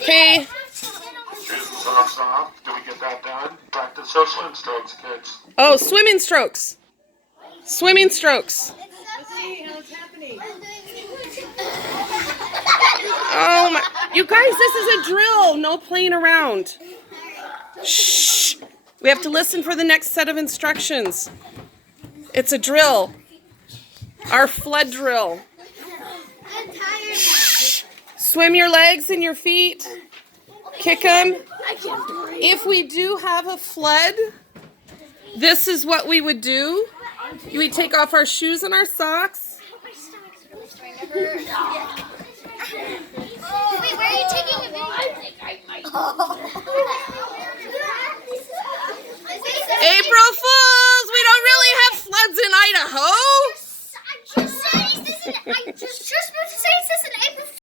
Okay. Socks off. Do we get that done? Practice our swim strokes, kids. Oh, swimming strokes. Swimming strokes. Let's see how it's happening. Oh my. You guys, this is a drill. No playing around. Shh. We have to listen for the next set of instructions. It's a drill. Our flood drill. Shh. Swim your legs and your feet. Kick them. If we do have a flood, this is what we would do. We take off our shoes and our socks. Wait, where are you taking a video? April Fools! We don't really have floods in Idaho. I just said this isn't. I just